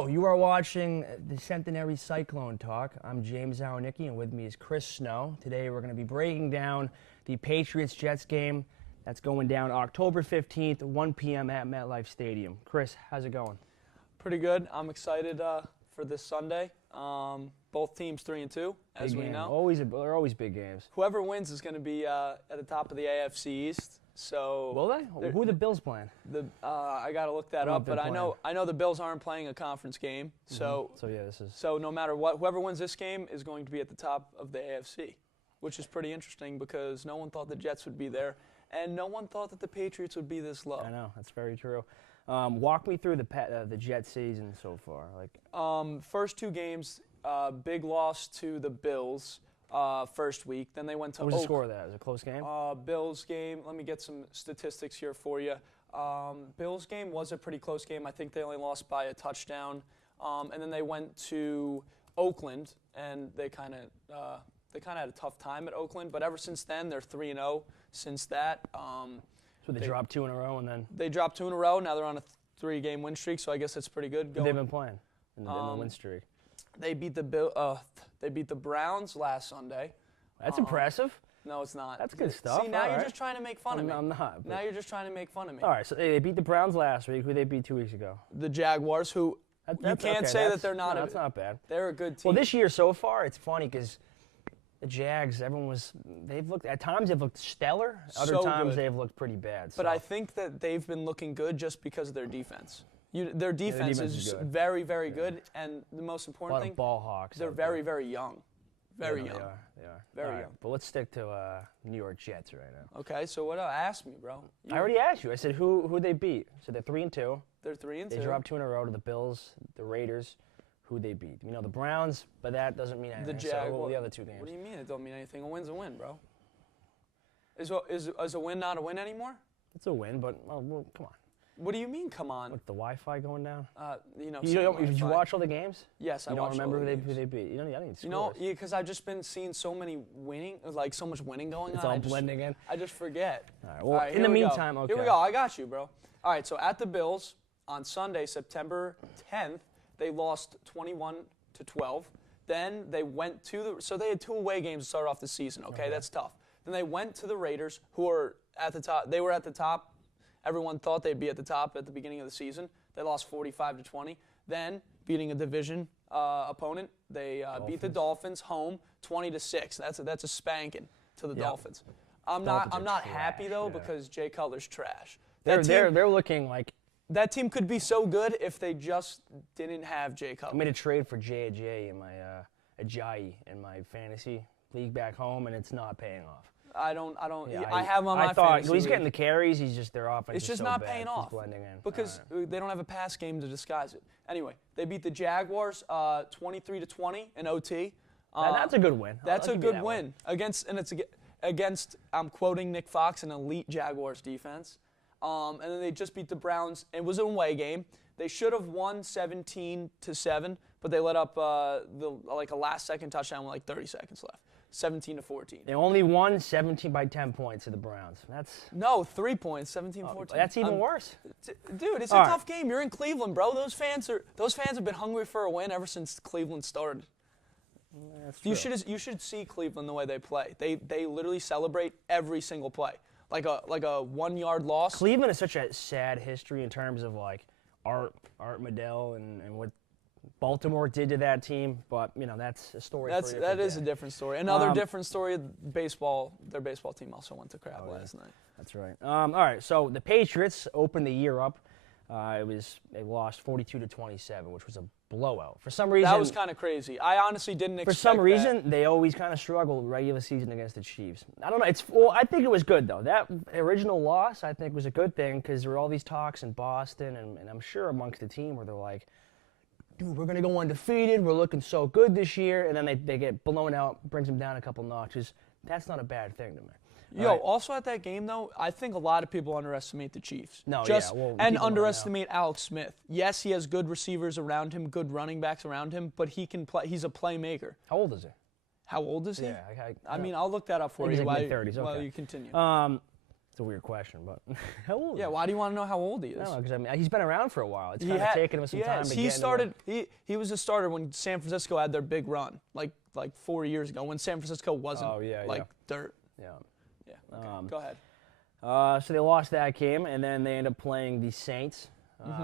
Hello, you are watching the Centenary Cyclone Talk. I'm James Aronicki, and with me is Chris Snow. Today we're going to be breaking down the Patriots-Jets game that's going down October 15th, 1 p.m. at MetLife Stadium. Chris, how's it going? Pretty good. I'm excited for this Sunday. Both teams 3-2, as we know. They're always big games. Whoever wins is going to be at the top of the AFC East. So will they? Who are the Bills playing? I got to look that up, but I know the Bills aren't playing a conference game. So So no matter what, whoever wins this game is going to be at the top of the AFC, which is pretty interesting because no one thought the Jets would be there, and no one thought that the Patriots would be this low. I know, that's very true. Walk me through the Jets season so far. First two games, big loss to the Bills. First week. Then they went to What was the score of that? Was it a close game? Bills game. Let me get some statistics here for you. Bills game was a pretty close game. I think they only lost by a touchdown. And then they went to Oakland, and they kind of had a tough time at Oakland. But ever since then, they're 3-0. Since that, So they dropped two in a row, and then they dropped two in a row. Now they're on a 3-game win streak. So I guess that's pretty good. They've been playing in the win streak. They beat the Browns last Sunday. That's impressive. No, it's not. That's good stuff. See, now you're just trying to make fun of me. I'm not. Now you're just trying to make fun of me. All right, so they beat the Browns last week. Who they beat 2 weeks ago? The Jaguars, who you can't say that they're not. That's not bad. They're a good team. Well, this year so far, it's funny because the Jags, at times they've looked stellar. Other times they've looked pretty bad. But I think that they've been looking good just because of their defense. Their defense is very, very good, and the most important thing, ball hawks. They're very, very young. Very young. They are. Very young. But let's stick to New York Jets right now. Okay, so what else? Ask me, bro. I already asked you. I said who they beat. So they're 3-2. They're 3-2. They dropped two in a row to the Bills, the Raiders. Who they beat? The Browns, but that doesn't mean anything. The Jaguars. The other two games. What do you mean it don't mean anything? A win's a win, bro. Is a win not a win anymore? It's a win, but come on. What do you mean, come on? With the Wi-Fi going down? Did you watch all the games? Yes, I watched all the games. You don't remember who they beat? I need scores. Because I've just been seeing so many winning, so much winning going on. It's all blending in. I just forget. All right, well, in the meantime, okay. Here we go. I got you, bro. All right, so at the Bills on Sunday, September 10th, they lost 21-12. Then they went to so they had two away games to start off the season. Okay, that's tough. Then they went to the Raiders, who are at the top. They were at the top. Everyone thought they'd be at the top at the beginning of the season. They lost 45-20. Then, beating a division opponent, they beat the Dolphins home 20-6. That's a spanking to the Dolphins. I'm not happy though because Jay Cutler's trash. They're looking like that team could be so good if they just didn't have Jay Cutler. I made a trade for Ajayi in my Ajayi in my fantasy league back home, and it's not paying off. I have him on my fantasy he's getting the carries. He's just their offense. It's just so not bad. paying off. He's blending in. Because they don't have a pass game to disguise it. Anyway, they beat the Jaguars 23-20 in OT. That's a good win. That's a good win against I'm quoting Nick Fox, an elite Jaguars defense. And then they just beat the Browns. It was an away game. They should have won 17-7, but they let up a last-second touchdown with 30 seconds left. 17-14. They only won 17 by 10 points to the Browns. No, 3 points, 17-14. That's even worse. Dude, it's a tough game. You're in Cleveland, bro. Those fans have been hungry for a win ever since Cleveland started. You should see Cleveland the way they play. They literally celebrate every single play. Like a 1-yard loss. Cleveland is such a sad history in terms of Art Modell and what Baltimore did to that team, but that's a story. That is a different story. Another different story. Baseball. Their baseball team also went to crap last night. That's right. All right. So the Patriots opened the year up. They lost 42-27, which was a blowout. For some reason, that was kind of crazy. I honestly didn't expect that. For some reason, they always kind of struggle regular season against the Chiefs. I don't know. I think it was good though. That original loss, I think, was a good thing because there were all these talks in Boston, and I'm sure amongst the team where they're like, dude, we're going to go undefeated. We're looking so good this year. And then they get blown out, brings them down a couple notches. That's not a bad thing to me. Also at that game, though, I think a lot of people underestimate the Chiefs. And underestimate Alex Smith. Yes, he has good receivers around him, good running backs around him, but he can play. He's a playmaker. How old is he? How old is he? Yeah, I mean, I'll look that up for you mid-30s. while you continue. It's a weird question, but how old? Yeah, why do you want to know how old he is? No, because I mean, he's been around for a while. It's kind of taken him some time to get He was a starter when San Francisco had their big run, like 4 years ago, when San Francisco wasn't dirt. Yeah. Yeah. Okay. Go ahead. So they lost that game, and then they ended up playing the Saints.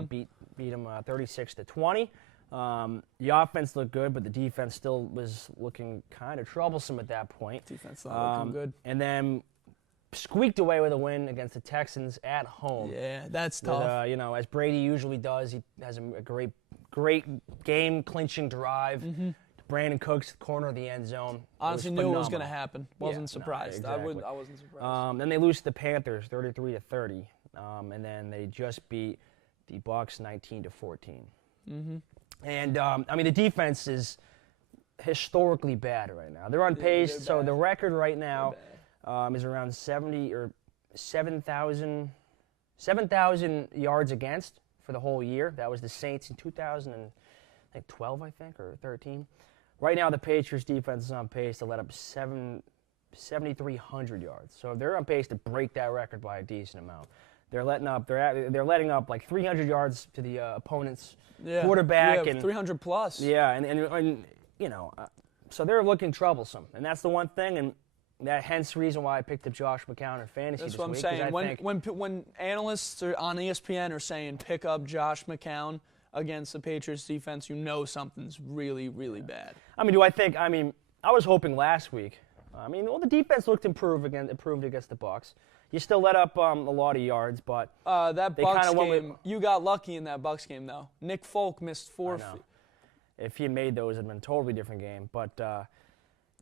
Beat them 36-20. The offense looked good, but the defense still was looking kind of troublesome at that point. Defense not looking good. And then squeaked away with a win against the Texans at home. Yeah, that's tough. With, as Brady usually does, he has a great game-clinching drive. Brandon Cooks, corner of the end zone. Honestly, knew it was going to happen. Wasn't surprised. No, exactly. I wasn't surprised. Then they lose to the Panthers, 33-30, and then they just beat the Bucs 19-14. And I mean, the defense is historically bad right now. They're on pace. So the record right now is around 7,000 yards against for the whole year. That was the Saints in 2012, I think, or 13. Right now, the Patriots defense is on pace to let up 7,300 yards. So they're on pace to break that record by a decent amount. They're letting up like 300 yards to the opponent's quarterback, and 300 plus. Yeah, and so they're looking troublesome, and that's the one thing, and that hence the reason why I picked up Josh McCown in fantasy. That's this what I'm week, saying. When analysts are on ESPN are saying pick up Josh McCown against the Patriots defense, you know something's really, really bad. I mean, I was hoping last week. The defense looked improved against the Bucs. You still let up a lot of yards, but that Bucs game, you got lucky in that Bucs game, though. Nick Folk missed 4 feet. If he had made those, it would have been a totally different game. But,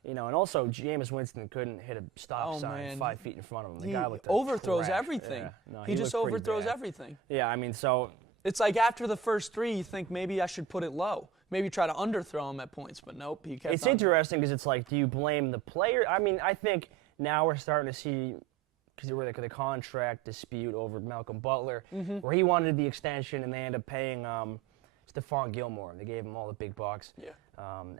and also Jameis Winston couldn't hit a stop sign 5 feet in front of him. The guy looked overthrows trash. everything. Yeah. No, he just overthrows everything. Yeah, so... It's like after the first 3, you think maybe I should put it low. Maybe try to underthrow him at points, but nope, he kept It's interesting because it's like, do you blame the player? I mean, I think now we're starting to see, because there were the contract dispute over Malcolm Butler, where he wanted the extension, and they ended up paying Stephon Gilmore. They gave him all the big bucks. Yeah. And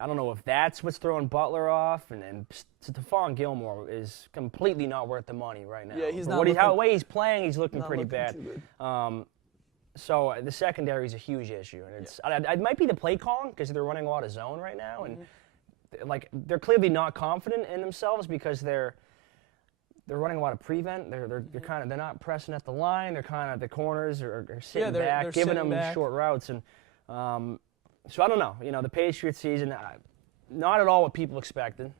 I don't know if that's what's throwing Butler off, and Stephon Gilmore is completely not worth the money right now. Yeah, he's not. The way he's playing, he's looking pretty bad. So the secondary is a huge issue, and it might be the play calling because they're running a lot of zone right now, and they're clearly not confident in themselves because they're running a lot of prevent. They're not pressing at the line. They're kind of the corners are sitting back, they're giving sitting them back. short routes, and so I don't know. The Patriots season, not at all what people expected.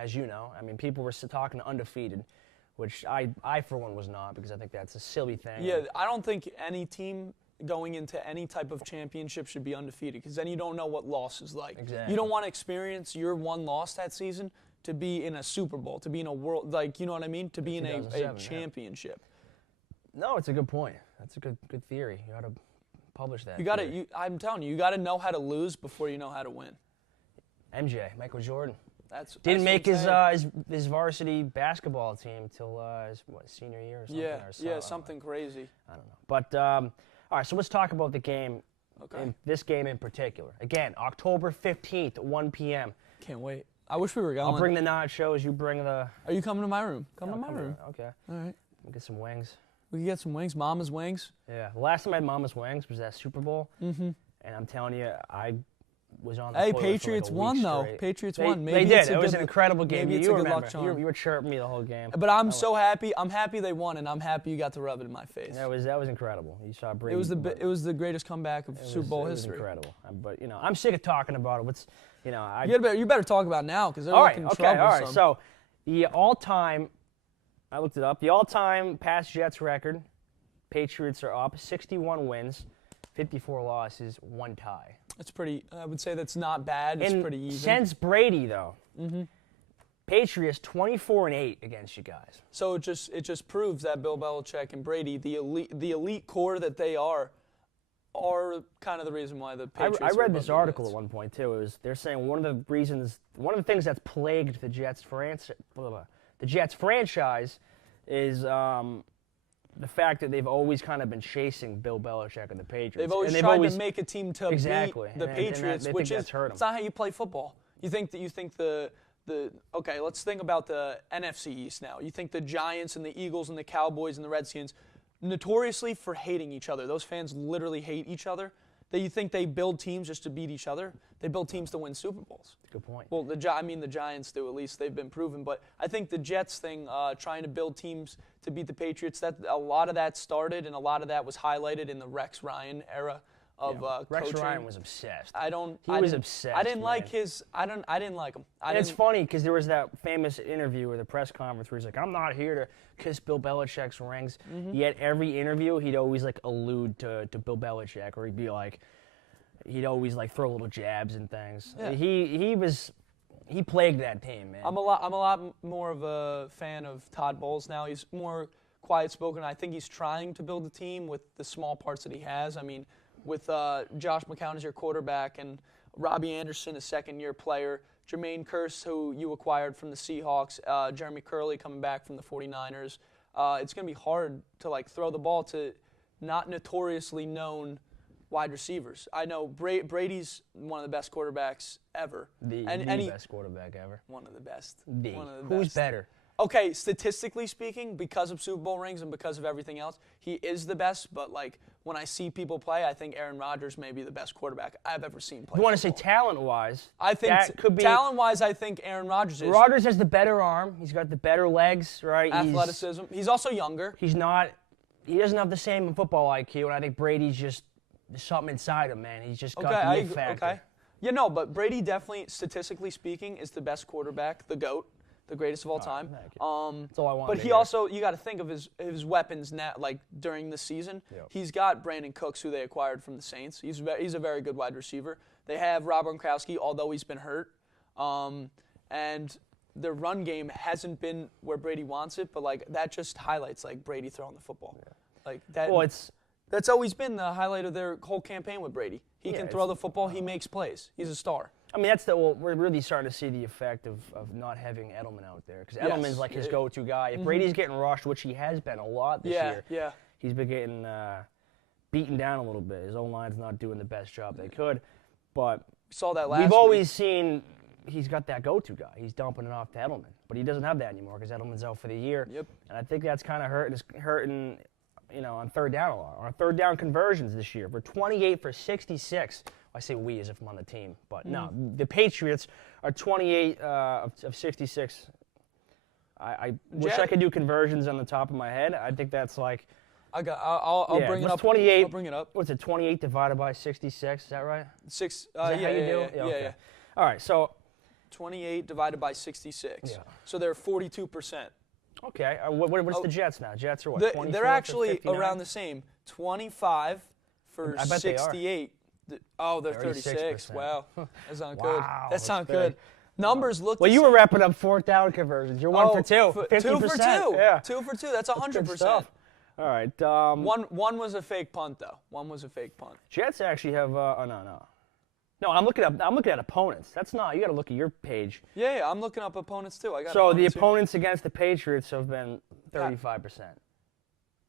As you know, I mean, people were talking undefeated, which I for one was not, because I think that's a silly thing. Yeah, I don't think any team going into any type of championship should be undefeated, because then you don't know what loss is like. Exactly. You don't want to experience your one loss that season to be in a Super Bowl, to be in a world, you know what I mean? To be in a championship. No, it's a good point. That's a good theory. You got to publish that. I'm telling you, you got to know how to lose before you know how to win. MJ, Michael Jordan. Didn't make his varsity basketball team till his senior year or something. Something crazy. I don't know. But all right, so let's talk about the game. Okay. This game in particular. Again, October 15th, 1 p.m. Can't wait. I wish we were going. I'll bring the nachos. You bring the. Are you coming to my room? Come to my room. Okay. All right. We'll get some wings. We can get some wings. Mama's wings. Yeah. The last time I had Mama's wings was that Super Bowl. And I'm telling you, I was on the toilet Patriots for like a won, week though. straight. Patriots won. They did. It was an incredible game. Maybe it's a good luck charm. You were chirping me the whole game. But I'm so happy. I'm happy they won, and I'm happy you got to rub it in my face. That was incredible. You saw Brady. It was the greatest comeback of Super Bowl history. It was incredible. But I'm sick of talking about it. You better talk about it now, because they're looking troublesome. All right. So the all-time, I looked it up. The all-time past Jets record, Patriots are up 61 wins, 54 losses, 1 tie. That's pretty. I would say that's not bad. It's pretty even. Since Brady, though, Patriots 24-8 against you guys. So it just proves that Bill Belichick and Brady, the elite core that they are kind of the reason why the Patriots. I read this article at one point too. They're saying one of the things that's plagued the Jets franchise is the fact that they've always kind of been chasing Bill Belichick and the Patriots. They've always tried to make a team to beat the Patriots, and which that's hurt them. It's not how you play football. You think the okay, let's think about the NFC East now. You think the Giants and the Eagles and the Cowboys and the Redskins, notoriously for hating each other. Those fans literally hate each other. You think they build teams just to beat each other? They build teams to win Super Bowls. Good point. Well, the Giants do, at least they've been proven. But I think the Jets thing, trying to build teams to beat the Patriots, that a lot of that started and a lot of that was highlighted in the Rex Ryan era of Rex coaching. Ryan was obsessed. He was obsessed. I didn't man. like his. I didn't like him. And it's funny because there was that famous interview or the press conference where he's like, "I'm not here to kiss Bill Belichick's rings." Yet every interview, he'd always like allude to Bill Belichick, or he'd be like, he'd always like throw little jabs and things. Yeah. He plagued that team, man. I'm a lot more of a fan of Todd Bowles now. He's more quiet spoken. I think he's trying to build a team with the small parts that he has. I mean, with Josh McCown as your quarterback and Robbie Anderson, a second-year player, Jermaine Kearse, who you acquired from the Seahawks, Jeremy Curley coming back from the 49ers. It's going to be hard to like throw the ball to not notoriously known wide receivers. I know Brady's one of the best quarterbacks ever. The best quarterback ever. One of the best. Who's better? Okay, statistically speaking, because of Super Bowl rings and because of everything else, he is the best. But like when I see people play, I think Aaron Rodgers may be the best quarterback I've ever seen play. You want to say talent-wise? I think that could be talent-wise. I think Aaron Rodgers is. Rodgers has the better arm. He's got the better legs, right? Athleticism. He's also younger. He doesn't have the same football IQ, and I think Brady's just there's something inside him, man. He's just got the it factor. Okay. Yeah, no, but Brady definitely, statistically speaking, is the best quarterback, the GOAT, the greatest of all time. That's all I want. But he also, you got to think of his weapons now, like during the season. Yep. He's got Brandon Cooks, who they acquired from the Saints. He's a very good wide receiver. They have Rob Gronkowski, although he's been hurt. And their run game hasn't been where Brady wants it, but like that just highlights like Brady throwing the football. Yeah. Like that. Well, that's always been the highlight of their whole campaign with Brady. He can throw the football. He makes plays. He's a star. I mean, we're really starting to see the effect of not having Edelman out there because Edelman's like his go-to guy. If Brady's getting rushed, which he has been a lot this year, he's been getting beaten down a little bit. His own line's not doing the best job they could. But we saw that last we've week. always seen he's got that go-to guy. He's dumping it off to Edelman, but he doesn't have that anymore because Edelman's out for the year. Yep. And I think that's kind of hurting. On third down a lot. On our third down conversions this year, we're 28 for 66. I say we as if I'm on the team, but no, the Patriots are 28 of 66. I wish I could do conversions on the top of my head. I think that's like. I'll bring it up. 28. I'll bring it up. What's it? 28 divided by 66. Is that right? Is that how you do it? Yeah. All right, so. 28 divided by 66. Yeah. So they're 42%. Okay. What's the Jets now? Jets are what? 24 they're actually 59? around the same. 25 for I bet 68. Oh, they're 36. 36%. Wow. That's not good. Wow, That's not big. good. Numbers look. Well, you were wrapping up fourth down conversions. You're 1 for 2. 50%. 2 for 2. Yeah. 2 for 2. That's 100%. Good stuff. All right. One was a fake punt though. One was a fake punt. Jets actually have. No, I'm looking at opponents. That's not. You got to look at your page. Yeah, I'm looking up opponents too. So the opponents against the Patriots have been 35%.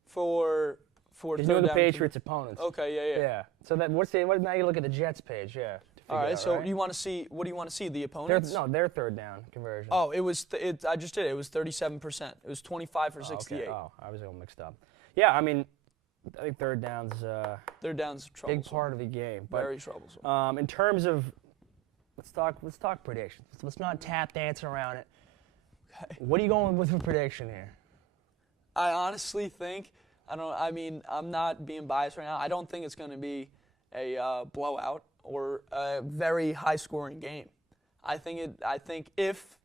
For third down. The Patriots opponents. Okay, yeah. Yeah. So now you look at the Jets page. Yeah. All right. So you want to see? What do you want to see? The opponents? Their third down conversion. Oh, it was. I just did it. It was 37%. It was 25 for 68. Okay. Oh, I was all mixed up. Yeah, I mean. I think third down's troublesome. Big part of the game. But, very troublesome. In terms of, let's talk predictions. Let's not tap dancing around it. Okay. What are you going with for prediction here? I honestly think I'm not being biased right now. I don't think it's going to be a blowout or a very high-scoring game. I think if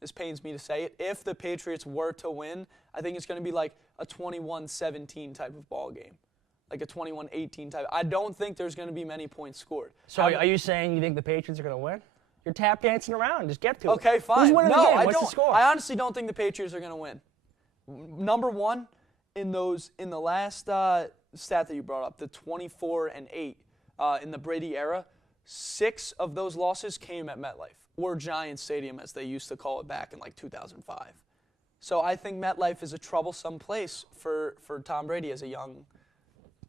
this pains me to say it, if the Patriots were to win, I think it's going to be like a 21-17 type of ball game, like a 21-18 type. I don't think there's going to be many points scored. So are you saying you think the Patriots are going to win? You're tap dancing around. Just get to it. Okay, fine. Who's winning the game? What's the score? I honestly don't think the Patriots are going to win. Number one, in the last stat that you brought up, the 24-8 in the Brady era, 6 of those losses came at MetLife, or Giants Stadium as they used to call it back in like 2005. So I think MetLife is a troublesome place for Tom Brady as a young.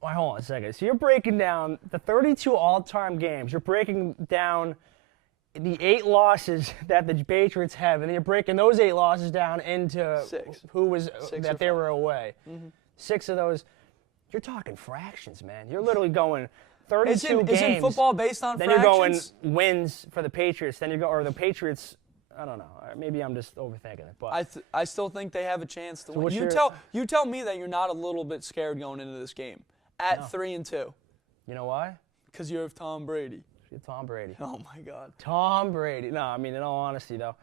Wait, hold on a second. So you're breaking down the 32 all-time games. You're breaking down the 8 losses that the Patriots have, and then you're breaking those 8 losses down into 6. who was Six that or they five. were away. 6 of those, you're talking fractions, man. You're literally going 32 games. Isn't football based on then fractions? you're going wins for the Patriots. Then you go, or the Patriots. I don't know. Maybe I'm just overthinking it, but I still think they have a chance to win. what's You tell me that you're not a little bit scared going into this game at 3-2 you know why? because you have Tom Brady. You're Tom Brady. Oh my God. Tom Brady. No, I mean, in all honesty, though,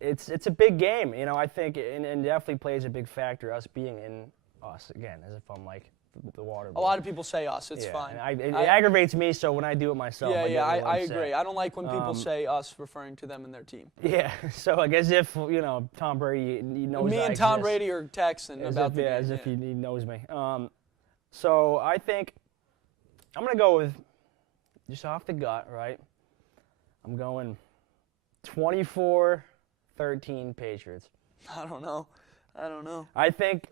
it's a big game. You know, I think, and definitely plays a big factor, us being in us, again, as if I'm like the water boy. A lot of people say us. It's Yeah, fine. and it aggravates me, so when I do it myself, Yeah, I get a little I upset. agree. I don't like when people say us referring to them and their team. Yeah, so like as if, Tom Brady, he knows Me I and Tom exist. Brady are texting As about if, the game. as if he knows me. So I think I'm going to go with, just off the gut, right? I'm going 24-13 Patriots. I don't know. I think,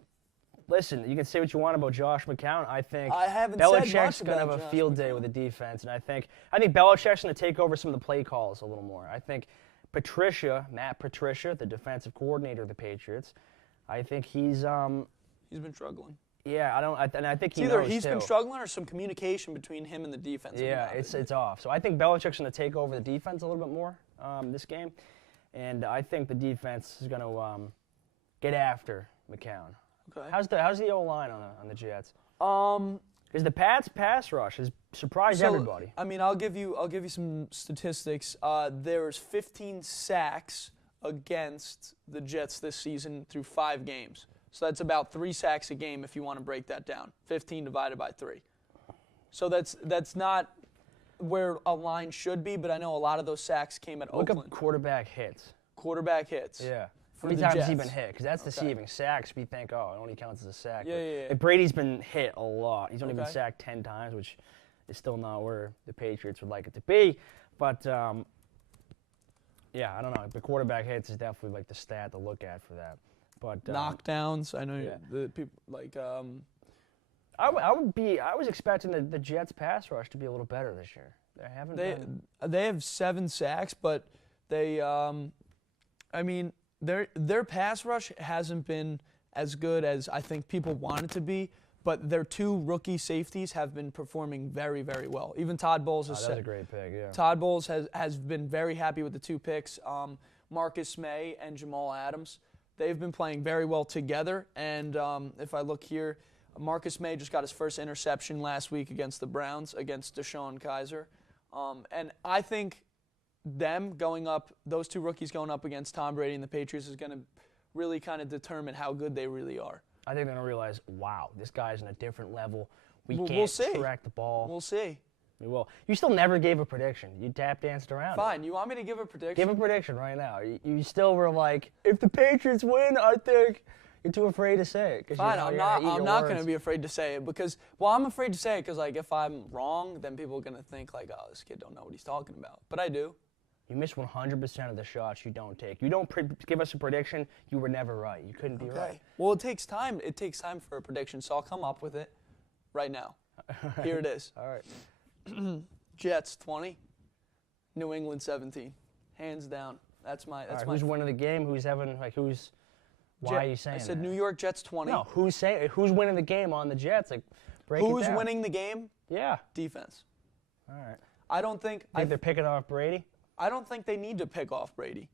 listen, you can say what you want about Josh McCown. I think I haven't said Belichick's much going to about have a Josh field day McCown. with the defense, and I think Belichick's going to take over some of the play calls a little more. I think Matt Patricia, the defensive coordinator of the Patriots, I think he's He's been struggling. yeah, I think It's he either knows he's too. been struggling or some communication between him and the defense. Yeah, it's off. So I think Belichick's going to take over the defense a little bit more this game, and I think the defense is going to get after McCown. Okay. How's the O-line on the Jets? Um, Because the Pats pass rush has surprised everybody. I mean, I'll give you some statistics. There's 15 sacks against the Jets this season through 5 games. So that's about 3 sacks a game if you want to break that down. 15 divided by 3. So that's not where a line should be, but I know a lot of those sacks came at Look Oakland. up quarterback hits. Quarterback hits. Yeah. For How many the times has Jets. he been hit? Because that's Okay. deceiving. Sacks, we think, it only counts as a sack. Yeah, But yeah, yeah. if Brady's been hit a lot. He's only been Okay. sacked 10 times, which is still not where the Patriots would like it to be. But, yeah, I don't know. The quarterback hits is definitely like the stat to look at for that. But Knockdowns. I know yeah. the people like. I was expecting the Jets pass rush to be a little better this year. They haven't been. They have 7 sacks, but they I mean their pass rush hasn't been as good as I think people want it to be, but their 2 rookie safeties have been performing very, very well. Even Todd Bowles has That said was a great pick, yeah. Todd Bowles has been very happy with the 2 picks. Marcus May and Jamal Adams. They've been playing very well together, and if I look here, Marcus May just got his first interception last week against the Browns, against Deshaun Kaiser. And I think those 2 rookies going up against Tom Brady and the Patriots is going to really kind of determine how good they really are. I think they're going to realize, wow, this guy's on a different level. We'll Can't see. track the ball. We'll see. We will. You still never gave a prediction. You tap danced around it. Fine. You want me to give a prediction? Give a prediction right now. You still were like, if the Patriots win, I think you're too afraid to say it. Fine, I'm not going to be afraid to say it because, I'm afraid to say it because, like, if I'm wrong, then people are going to think, like, oh, this kid don't know what he's talking about. But I do. You miss 100% of the shots you don't take. You don't give us a prediction, you were never right. You couldn't be right. Well, it takes time. It takes time for a prediction, so I'll come up with it right now. Here it is. All right. Jets 20, New England 17. Hands down. That's my. Who's winning the game? Who's having, why are you saying I said that? New York Jets 20. No, who's winning the game on the Jets? Like, break it Who's down. winning the game? Yeah. Defense. All right. I don't think. Think they're picking off Brady? I don't think they need to pick off Brady.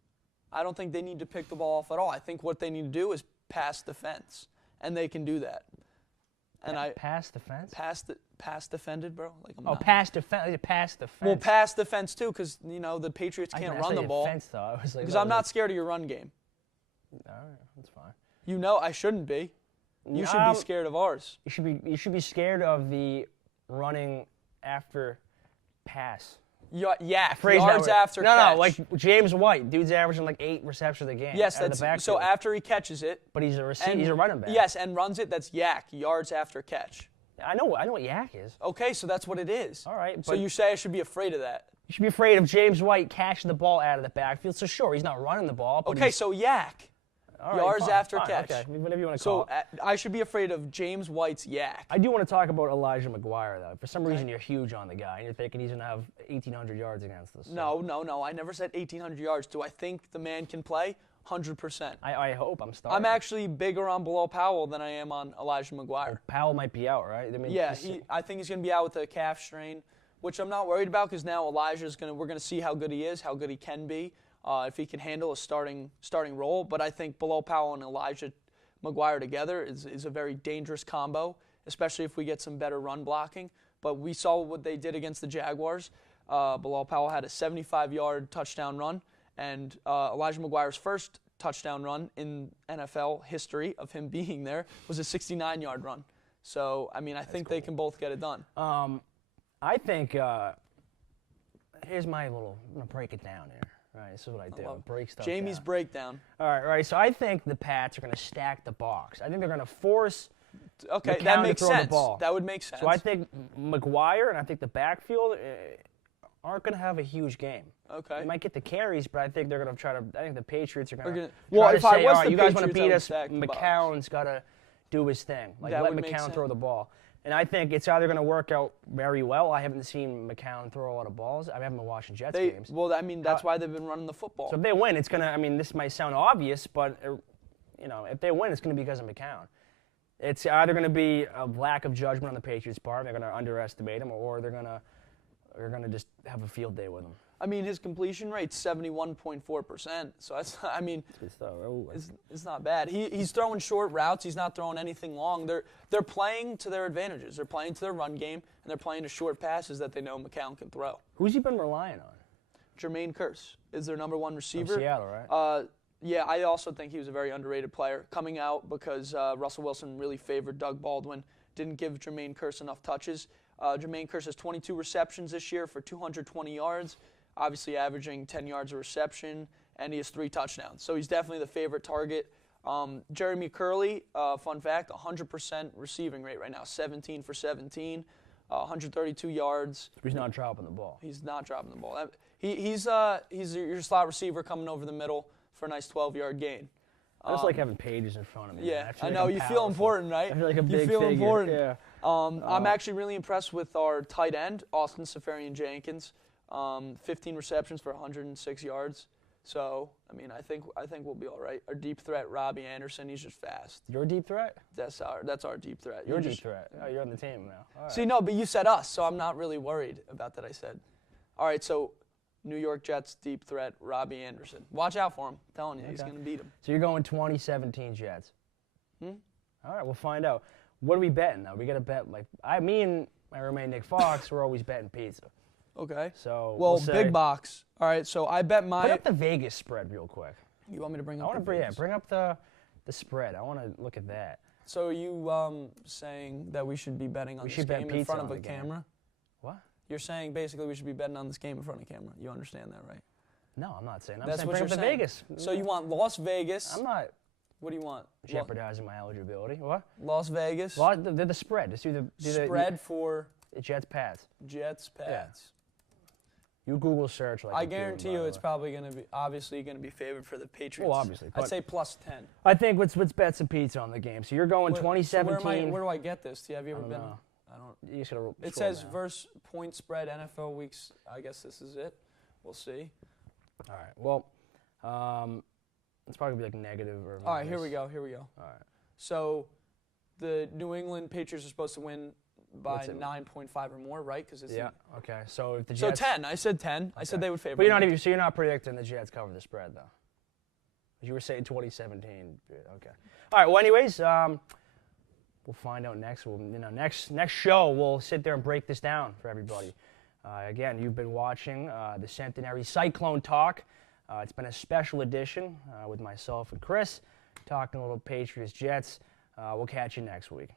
I don't think they need to pick the ball off at all. I think what they need to do is pass defense, and they can do that. And Pass defense? pass defended, bro. Like pass defense. Pass defense. Well, pass defense too, because the Patriots can't run the ball. Defense, though. I was like, Because I'm not scared of your run game. All right, that's fine. I shouldn't be. You should be scared of ours. You should be scared of the running after pass. Yak. Phrase Yards that word. after catch. No, like James White. Dude's averaging like 8 receptions a game. Yes, out of the that's backfield. so after he catches it. But he's a receiver. He's a running back. Yes, and runs it. That's yak. Yards after catch. I know what yak is. Okay, so that's what it is. All right, So but you say I should be afraid of that? you should be afraid of James White catching the ball out of the backfield. So sure, he's not running the ball. But Okay, so yak. All right, Yards fine, after fine, catch. Okay, whatever you want to call So it. I should be afraid of James White's yak. I do want to talk about Elijah McGuire, though. For some reason, you're huge on the guy, and you're thinking he's going to have 1,800 yards against us. So. No. I never said 1,800 yards. Do I think the man can play? 100%. I hope. I'm starting. I'm actually bigger on Bilal Powell than I am on Elijah McGuire. Powell might be out, right? I mean, Yeah, I think he's going to be out with a calf strain, which I'm not worried about because now Elijah's we're going to see how good he is, how good he can be, if he can handle a starting role. But I think Bilal Powell and Elijah McGuire together is a very dangerous combo, especially if we get some better run blocking. But we saw what they did against the Jaguars. Bilal Powell had a 75-yard touchdown run, and Elijah McGuire's first touchdown run in NFL history of him being there was a 69-yard run. So, I mean, I think they can both get it done. I think, here's my little, I'm going to break it down here. All right, this is what I do. Break stuff Jamie's down. breakdown. All right. So I think the Pats are going to stack the box. I think they're going to force Okay, McCown that makes to throw sense. the ball. That would make sense. So I think McGuire and I think the backfield aren't going to have a huge game. Okay. They might get the carries, but I think they're going to try to. I think the Patriots are going to. Well, to if I say, was all right, the you guys want to Patriots, I beat would us, stack the box. McCown's got to do his thing. Like That let would make McCown sense. throw the ball. And I think it's either going to work out very well. I haven't seen McCown throw a lot of balls. I haven't been watching Jets games. Well, I mean, that's why they've been running the football. So if they win, it's going to. I mean, this might sound obvious, but if they win, it's going to be because of McCown. It's either going to be a lack of judgment on the Patriots' part, they're going to underestimate him, or they're going to just have a field day with him. I mean, his completion rate's 71.4%. So that's, I mean, it's not bad. He's throwing short routes. He's not throwing anything long. They're playing to their advantages. They're playing to their run game, and they're playing to short passes that they know McCown can throw. Who's he been relying on? Jermaine Kearse is their number one receiver. From Seattle, right? Yeah, I also think he was a very underrated player. Coming out because Russell Wilson really favored Doug Baldwin, didn't give Jermaine Kearse enough touches. Jermaine Kearse has 22 receptions this year for 220 yards, obviously averaging 10 yards a reception, and he has 3 touchdowns. So he's definitely the favorite target. Jeremy Curley, fun fact, 100% receiving rate right now, 17 for 17, 132 yards. He's not dropping the ball. He's not dropping the ball. He's your slot receiver coming over the middle for a nice 12-yard gain. I just like having pages in front of me. Yeah, I I know. You feel important, right? I feel like a big You feel figure. important. Yeah. I'm actually really impressed with our tight end, Austin Seferian-Jenkins. 15 receptions for 106 yards. So, I mean, I think we'll be all right. Our deep threat, Robbie Anderson, he's just fast. You're a deep threat? That's our deep threat. You're a deep threat. Oh, you're on the team now. All right. See, no, but you said us, so I'm not really worried about that I said. All right, so New York Jets deep threat, Robbie Anderson. Watch out for him. I'm telling you, he's going to beat him. So you're going 2017 Jets? Hmm? All right, we'll find out. What are we betting, though? We got to bet, me and my roommate Nick Fox, we're always betting pizza. Okay. So well, say, big box. All right, so I bet my. Put up the Vegas spread real quick. You want me to bring up? I want to bring up the spread. I want to look at that. So are you saying that we should be betting on this game in front of a camera? What? You're saying basically we should be betting on this game in front of camera. You understand that, right? No, I'm not saying. I'm That's saying what bring you're up the saying. Vegas. So you want Las Vegas? I'm not What do you want? jeopardizing my eligibility. What? Las Vegas. Well, the spread. Just do the Spread for Jets Pats. Jets Pats. You Google search like I a dude, guarantee by you the it's way. probably going to be obviously going to be favored for the Patriots. Well, obviously, I'd but- say plus 10. I think let's bet some pizza on the game. So you're going So 2017. where do I get this? Have you ever been? know. I don't. You just gotta It scroll says down. verse point spread NFL weeks. I guess this is it. We'll see. All right. Well, it's probably gonna be like negative or. All right, here we minus. go. Here we go. All right. So, the New England Patriots are supposed to win by What's it? 9.5 or more, right? Because it's Yeah. Okay. So if the So Jets. 10. I said 10. I said Okay. they would favor. But you're not them. even. So you're not predicting the Jets cover the spread though. You were saying 2017. Okay. All right. Well, anyways, we'll find out next. Next show we'll sit there and break this down for everybody. Again, you've been watching the Centenary Cyclone Talk. It's been a special edition with myself and Chris, talking a little Patriots Jets. We'll catch you next week.